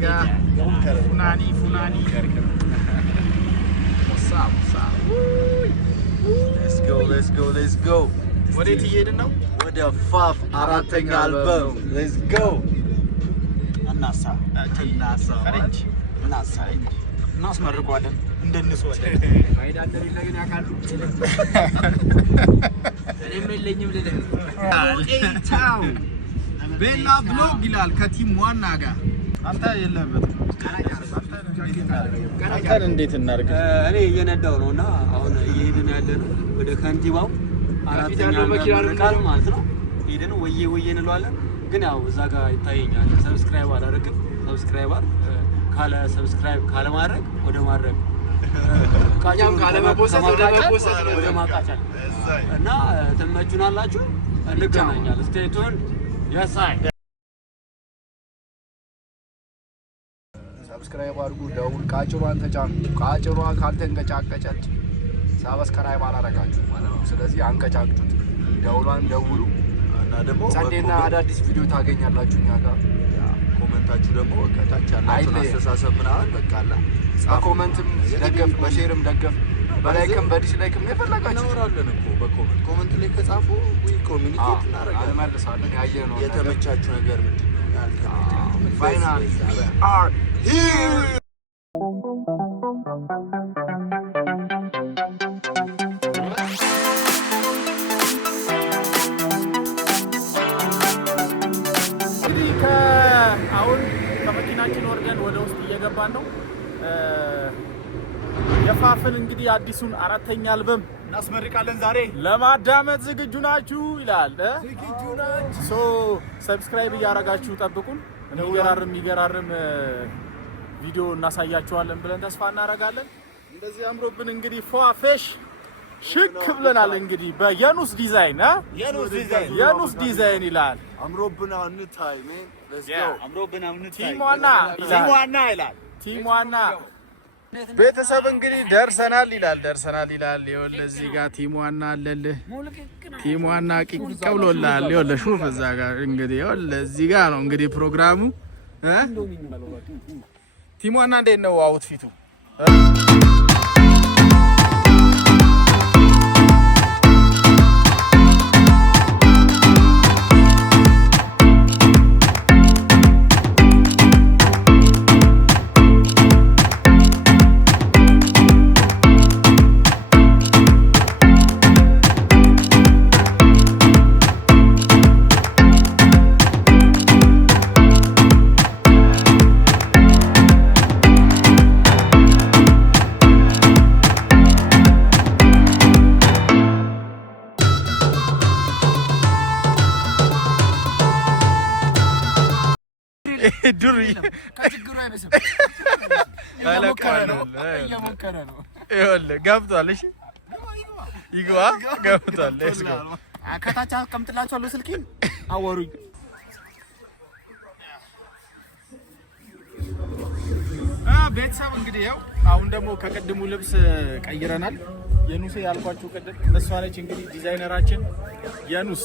ጋር ፉናኒ Let's go. ወዴት እየሄድን ነው? ወደ ፋፍ አራተኛ አልበም let's go እናሳ እናስመርቋለን እንደነሱ ማይዳደር ይለግን ያካሉ እኔም የለኝም ለደም ቤላ ብሎግ ይላል ከቲም ዋና ጋር አንተ የለህበትም ቀራጫን እንዴት እናርግ እኔ እየነዳው ነውና አሁን እየሄድን ያለነው ወደ ካንቲባው አራተኛ ቃል ማለት ነው ሄደን ወዬ እንለዋለን ግን ያው እዛ ጋር ይታየኛል ሰብስክራይብ አላደረግም ሰብስክራይብ ካለ ሰብስክራይብ ካለ ማድረግ ወደ ማድረግ ካኛም ካለ መፖሰት ወደ ማቃጫል እና ተመቹናላችሁ እንገናኛለን stay tuned yes I ሰብስክራይብ አድርጉ ደውል ቃጭሯን ተጫኑ ቃጭሯ ካልተንቀጫቀጨች ሰብስክራይብ አላደረጋችሁ ማለት ነው ስለዚህ አንቀጫቅጩት ደውሏን ደውሉ እና ደግሞ ጸዴና አዳዲስ ቪዲዮ ታገኛላችሁ እኛ ጋር ኮሜንታችሁ ደግሞ ከታች ያላችሁ አስተሳሰብ ምናምን በቃላ በኮሜንትም ደገፍ በሼርም ደገፍ በላይክም በዲስላይክም የፈለጋችሁ እናወራለን እኮ በኮሜንት ላይ ከጻፉ ወይ ኮሚኒኬት እናደርጋለን እንመልሳለን ያየነው የተመቻችሁ ነገር ምንድነው ያልተመቻችሁ finally we are here አሁን ከመኪናችን ወርደን ወደ ውስጥ እየገባን ነው የፋፍን እንግዲህ አዲሱን አራተኛ አልበም እናስመርቃለን ዛሬ ለማዳመጥ ዝግጁ ናችሁ ይላል ዝግጁ ናችሁ ሶ ሰብስክራይብ እያደረጋችሁ ጠብቁን የሚገራርም ቪዲዮ እናሳያችኋለን ብለን ተስፋ እናደርጋለን እንደዚህ አምሮብን እንግዲህ ፏፌሽ ሽክ ብለናል እንግዲህ በየኑስ ዲዛይን የኑስ ዲዛይን ይላል አምሮብና እንታይ ማን let's go አምሮብና እንታይ ቲምዋና ይላል ቲምዋና ቤተሰብ እንግዲህ ደርሰናል ይላል ይኸውልህ እዚህ ጋር ቲምዋና አለልህ ቲምዋና ቂቅብሎላል ይኸውልህ ሹፍ እዛ ጋር እንግዲህ ይኸውልህ እዚህ ጋር ነው እንግዲህ ፕሮግራሙ ቲምዋና እንዴት ነው አውትፊቱ ዱሪ ከችግሩ አይበስም እየሞከረ ነው ይኸውልህ ገብቷል እሺ ይግባ ገብቷል let's go ከታች አስቀምጥላችኋለሁ ስልኬን አወሩኝ ቤተሰብ እንግዲህ ያው አሁን ደግሞ ከቀድሙ ልብስ ቀይረናል የኑሴ ያልኳችሁ ቀደም እሷ ነች እንግዲህ ዲዛይነራችን የኑስ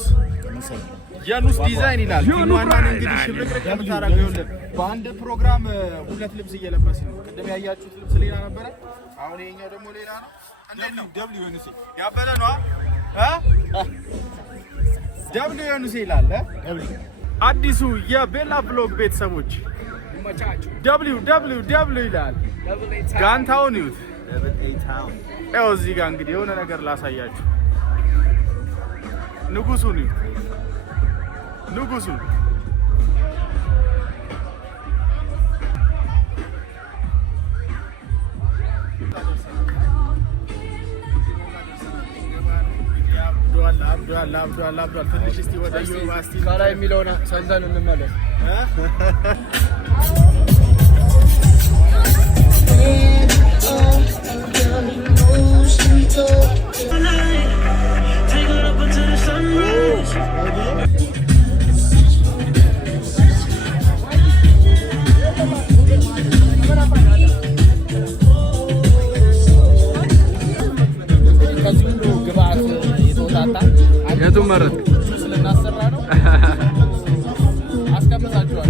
ዲዛይን ይላል ቲምዋናን እንግዲህ ሽብርቅርቅ የምታረገው በአንድ ፕሮግራም ሁለት ልብስ እየለበስን ነው ቀደም ያያችሁት ልብስ ሌላ ነበረ አሁን ይሄኛው ደግሞ ሌላ ነው እንዴት ነው ደብሊው ዩኑሴ ያበለ ነው ደብሊው ዩኑሴ ይላል አዲሱ የቤላ ብሎግ ቤተሰቦች ደብሊው ይላል ጋንታውን ዩት ያው እዚህ ጋር እንግዲህ የሆነ ነገር ላሳያችሁ ንጉሱን አብዱአላ ትንሽ እስቲ ወደ ዩኒቨርሲቲ ካላ የሚለውና ሰንተን እንመለስ የቱን መረጥ ስለናሰራ ነው አስቀምጣችኋል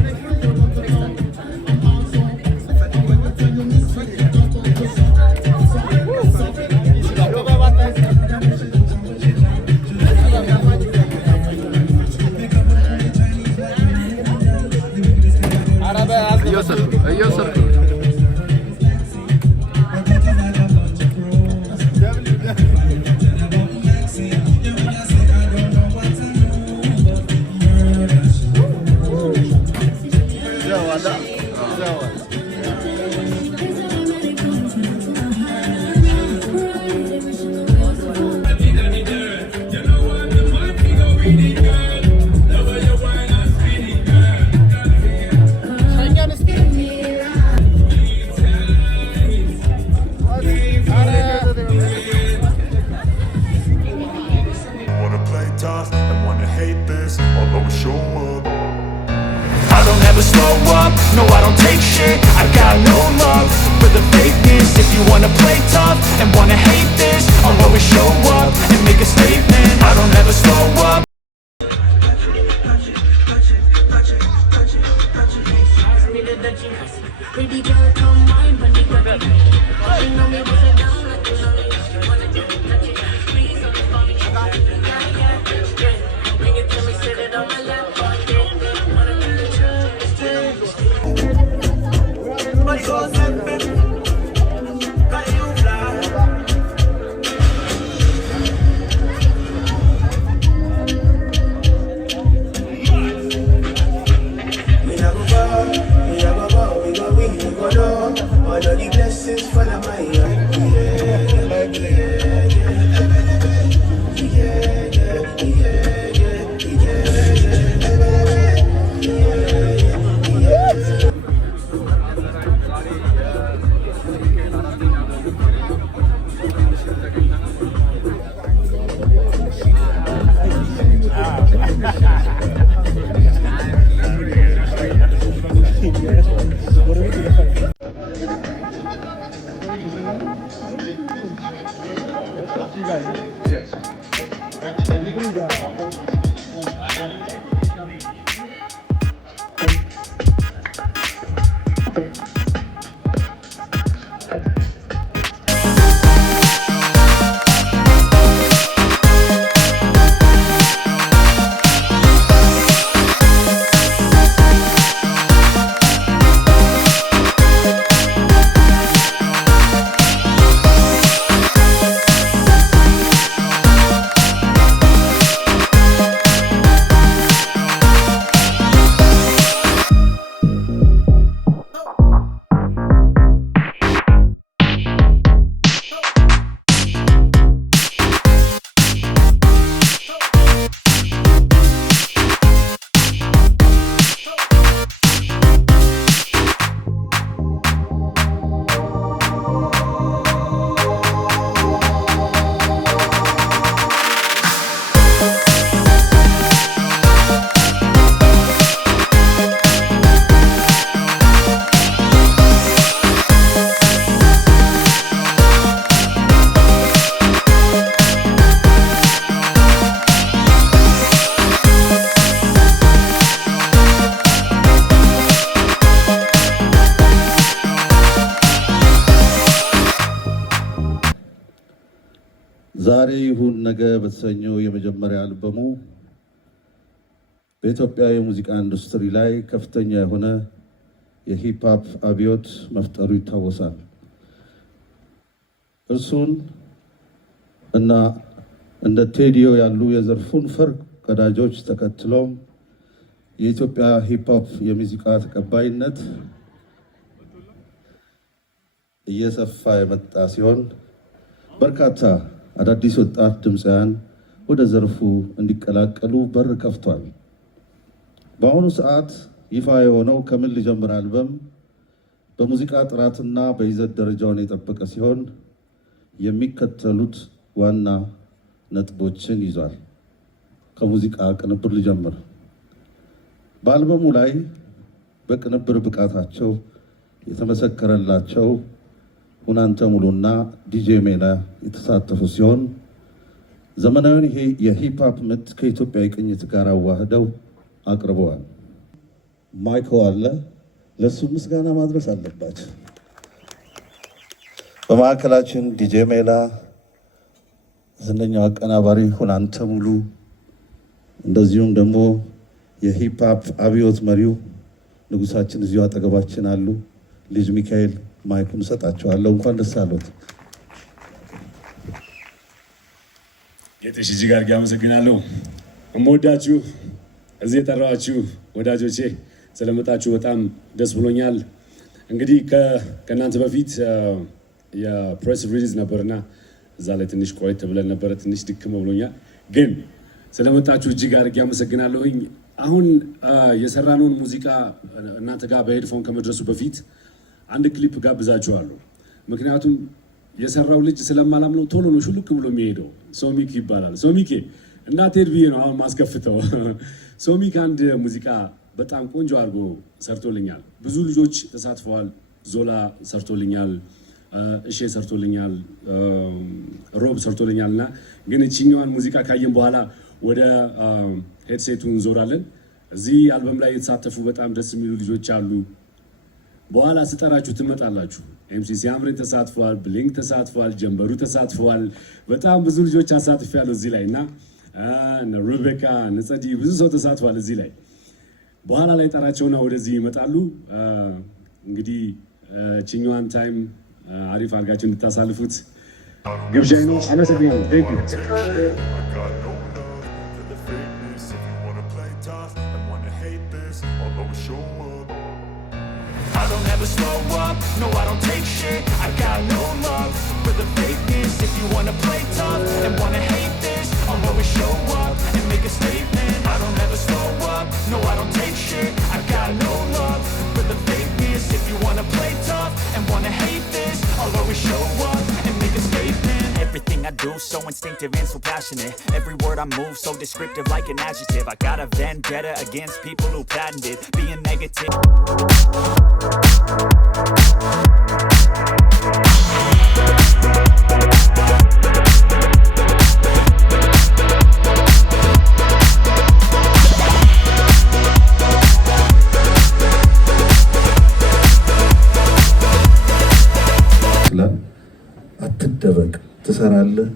never slow up, no I don't take shit. I got no love for the fakeness. If you wanna play tough and wanna hate this, I'll always show up and make a statement. I don't ever slow up. Pretty girl, come wine, bunny, bunny. You know me, push it down like you know me. Wanna get me touchy, please don't fall me. Yeah, yeah. Bring it to me, sit it on my lap all day. Wanna be the truth, all of the blessings follow my ዛሬ ይሁን ነገ በተሰኘው የመጀመሪያ አልበሙ በኢትዮጵያ የሙዚቃ ኢንዱስትሪ ላይ ከፍተኛ የሆነ የሂፕሆፕ አብዮት መፍጠሩ ይታወሳል። እርሱን እና እንደ ቴዲዮ ያሉ የዘርፉን ፈር ቀዳጆች ተከትሎም የኢትዮጵያ ሂፕሆፕ የሙዚቃ ተቀባይነት እየሰፋ የመጣ ሲሆን በርካታ አዳዲስ ወጣት ድምፃውያን ወደ ዘርፉ እንዲቀላቀሉ በር ከፍቷል። በአሁኑ ሰዓት ይፋ የሆነው ከምን ልጀምር አልበም በሙዚቃ ጥራትና በይዘት ደረጃውን የጠበቀ ሲሆን የሚከተሉት ዋና ነጥቦችን ይዟል። ከሙዚቃ ቅንብር ልጀምር። በአልበሙ ላይ በቅንብር ብቃታቸው የተመሰከረላቸው ሁናንተ ሙሉና ዲጄ ሜላ የተሳተፉ ሲሆን ዘመናዊውን ይሄ የሂፕሆፕ ምት ከኢትዮጵያ ቅኝት ጋር አዋህደው አቅርበዋል። ማይኮ አለ፣ ለሱ ምስጋና ማድረስ አለባቸው። በማዕከላችን ዲጄ ሜላ፣ ዝነኛው አቀናባሪ ሁናንተ ሙሉ፣ እንደዚሁም ደግሞ የሂፕሆፕ አብዮት መሪው ንጉሳችን እዚሁ አጠገባችን አሉ። ልጅ ሚካኤል ማይኩን ሰጣቸዋለሁ። እንኳን ደስ አሉት። ጌጥሽ እጅግ አድርጌ አመሰግናለሁ። እምወዳችሁ እዚህ የጠራኋችሁ ወዳጆቼ ስለመጣችሁ በጣም ደስ ብሎኛል። እንግዲህ ከእናንተ በፊት የፕሬስ ሪሊዝ ነበርና እዛ ላይ ትንሽ ቆየት ብለን ነበረ። ትንሽ ድክም ብሎኛል፣ ግን ስለመጣችሁ እጅግ አድርጌ አመሰግናለሁኝ። አሁን የሰራነውን ሙዚቃ እናንተ ጋር በሄድፎን ከመድረሱ በፊት አንድ ክሊፕ ጋብዛችኋለሁ። ምክንያቱም የሰራው ልጅ ስለማላምነው ቶሎ ነው ሹልክ ብሎ የሚሄደው። ሶሚክ ይባላል። ሶሚኬ እናትሄድ ብዬ ነው አሁን ማስከፍተው። ሶሚክ አንድ ሙዚቃ በጣም ቆንጆ አድርጎ ሰርቶልኛል። ብዙ ልጆች ተሳትፈዋል። ዞላ ሰርቶልኛል፣ እሼ ሰርቶልኛል፣ ሮብ ሰርቶልኛል። እና ግን እችኛዋን ሙዚቃ ካየን በኋላ ወደ ሄድሴቱ እንዞራለን። እዚህ አልበም ላይ የተሳተፉ በጣም ደስ የሚሉ ልጆች አሉ። በኋላ ስጠራችሁ ትመጣላችሁ። ኤምሲ ሲያምርን ተሳትፈዋል፣ ብሊንክ ተሳትፈዋል፣ ጀንበሩ ተሳትፈዋል። በጣም ብዙ ልጆች አሳትፌያለሁ እዚህ ላይ እና ሩቤካ ነጸዲ ብዙ ሰው ተሳትፏል እዚህ ላይ። በኋላ ላይ ጠራቸውና ወደዚህ ይመጣሉ። እንግዲህ ችኛዋን ታይም አሪፍ አድርጋችሁ እንድታሳልፉት ግብዣይ ነው። አመሰግናለሁ። ቴንክ ዩ። I don't ever slow up, no I don't take shit. I got no love for the fakeness. If you wanna play tough and wanna hate this, I'll always show up and make a statement. I don't ever slow up, no I don't take shit. I got no love for the fakeness. If you wanna play tough and wanna hate this, I'll always show up and make a statement. Everything I do so instinctive and so passionate. Every word I move so descriptive like an adjective. I got a vendetta against people who patented being negative. አትደበቅ፣ ትሰራለህ።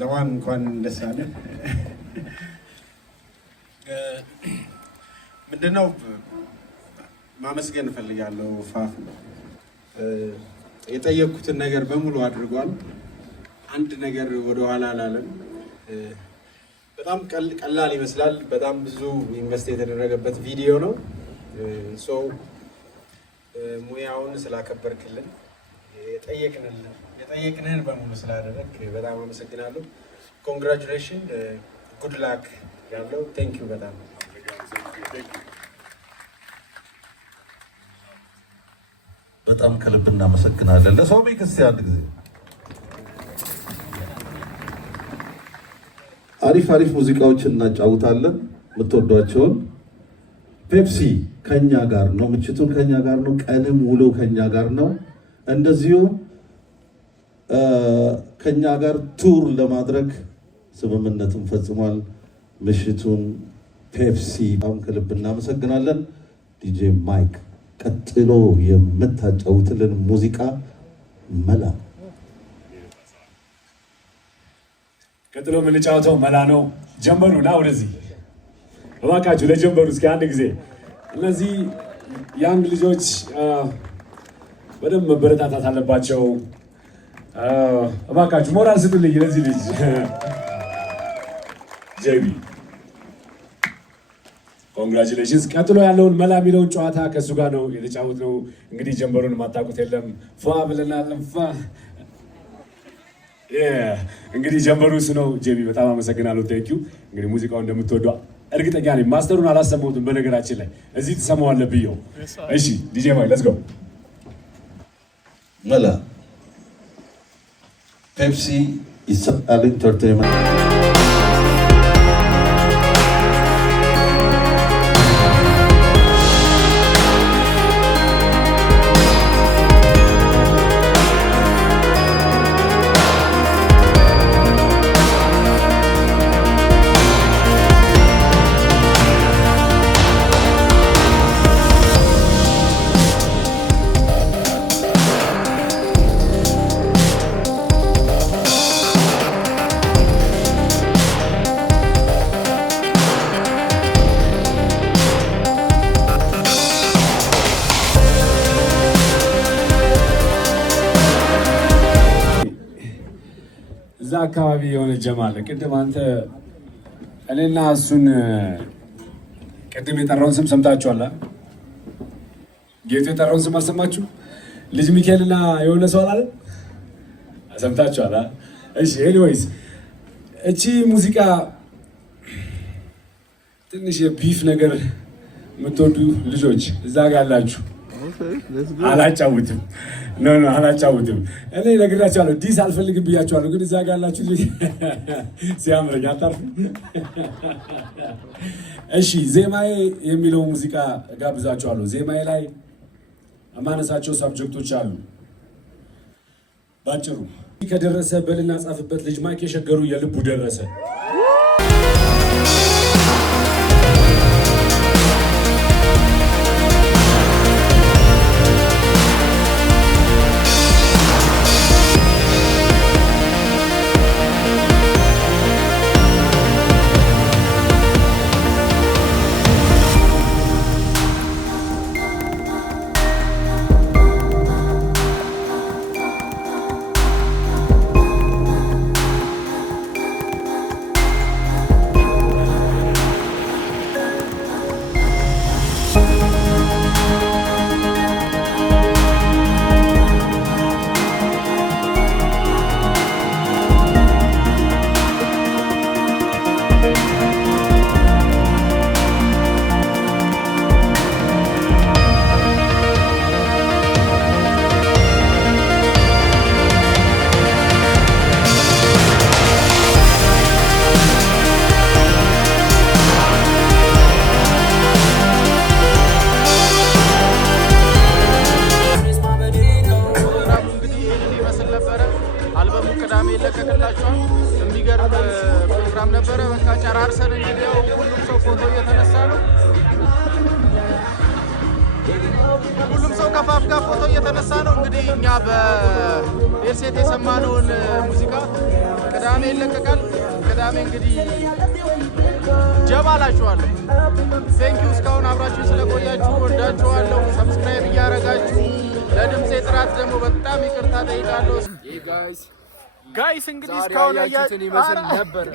ዘዋን እንኳን ደስ አለ። ምንድነው ማመስገን እፈልጋለሁ። ፋፍ የጠየኩትን ነገር በሙሉ አድርጓል። አንድ ነገር ወደኋላ አላለም። በጣም ቀላል ይመስላል። በጣም ብዙ ኢንቨስት የተደረገበት ቪዲዮ ነው። ሙያውን ስላከበርክልን የጠየቅንህን በሙሉ ስላደረግ በጣም አመሰግናለሁ። ኮንግራቹሌሽን፣ ጉድ ላክ ያለው ቴንክ ዩ። በጣም ከልብ እናመሰግናለን። ለሰው ቤክስ አንድ ጊዜ አሪፍ ሙዚቃዎችን እናጫውታለን። የምትወዷቸውን ፔፕሲ ከኛ ጋር ነው፣ ምችቱን ከኛ ጋር ነው፣ ቀንም ውሎ ከኛ ጋር ነው። እንደዚሁ ከኛ ጋር ቱር ለማድረግ ስምምነቱን ፈጽሟል። ምሽቱን ፔፕሲ በጣም ከልብ እናመሰግናለን። ዲጄ ማይክ ቀጥሎ የምታጫውትልን ሙዚቃ መላ። ቀጥሎ የምንጫወተው መላ ነው። ጀንበሩ ና ወደዚህ እባካችሁ። ለጀንበሩ እስኪ አንድ ጊዜ። እነዚህ ያንግ ልጆች በደንብ መበረታታት አለባቸው። እባካችሁ ሞራል ስጡልኝ ለዚህ ልጅ ጄቢ። ኮንግራቹሌሽንስ። ቀጥሎ ያለውን መላ የሚለውን ጨዋታ ከእሱ ጋር ነው የተጫወትነው። እንግዲህ ጀንበሩን ማታውቁት የለም። ፏ ብለናል። እንግዲህ ጀንበሩ እሱ ነው። ጄቢ በጣም አመሰግናለሁ። ቴንኪዩ። እንግዲህ ሙዚቃውን እንደምትወደው እርግጠኛ ነኝ። ማስተሩን አላሰማሁትም በነገራችን ላይ እዚህ ትሰማዋለህ ብየው። እሺ ዲጄ ማይ ሌትስ ጎ። መላ ፔፕሲ ይሰጣል ኢንተርቴይንመንት። እዛ አካባቢ የሆነ ጀማ አለ። ቅድም አንተ እኔና እሱን ቅድም የጠራውን ስም ሰምታችኋል? ጌቱ የጠራውን ስም አልሰማችሁ? ልጅ ሚካኤልና የሆነ ሰው አላለ? ሰምታችኋል? እሺ ኤኒዌይስ እቺ ሙዚቃ ትንሽ የቢፍ ነገር የምትወዱ ልጆች እዛ ጋር ያላችሁ አላጫውትም አላጫውትም። እኔ ነግራቸዋለሁ፣ ዲስ አልፈልግም ብያቸዋለሁ። ግን እዛ ጋር ያላችሁ ሲያምረኝ አታርፉ። እሺ ዜማዬ የሚለው ሙዚቃ ጋብዛቸዋለሁ። ዜማዬ ላይ የማነሳቸው ሳብጀክቶች አሉ። ባጭሩ ከደረሰ በልና ጻፍበት ልጅ ማይክ የሸገሩ የልቡ ደረሰ። ፕሮግራም ነበረ። በቃ ጨራርሰን እንግዲህ ሁሉም ሰው ፎቶ እየተነሳ ነው። ሁሉም ሰው ከፋፍ ጋር ፎቶ እየተነሳ ነው። እንግዲህ እኛ በኤልሴት የሰማነውን ሙዚቃ ቅዳሜ ይለቀቃል። ቅዳሜ እንግዲህ ጀባ ላችኋለሁ። ቴንኪው እስካሁን አብራችሁ ስለቆያችሁ ወዳችኋለሁ። ሰብስክራይብ እያደረጋችሁ ለድምጼ ጥራት ደግሞ በጣም ይቅርታ ጠይቃለሁ። ጋይስ እንግዲህ እስካሁን ያያችሁትን ይመስል ነበር።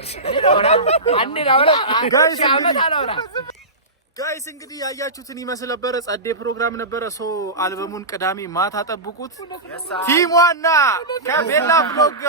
ጋይስ እንግዲህ ያያችሁትን ይመስል ነበረ። ጸዴ ፕሮግራም ነበረ። ሶ አልበሙን ቅዳሜ ማታ ጠብቁት። ቲሟና ከቤላ ብሎግ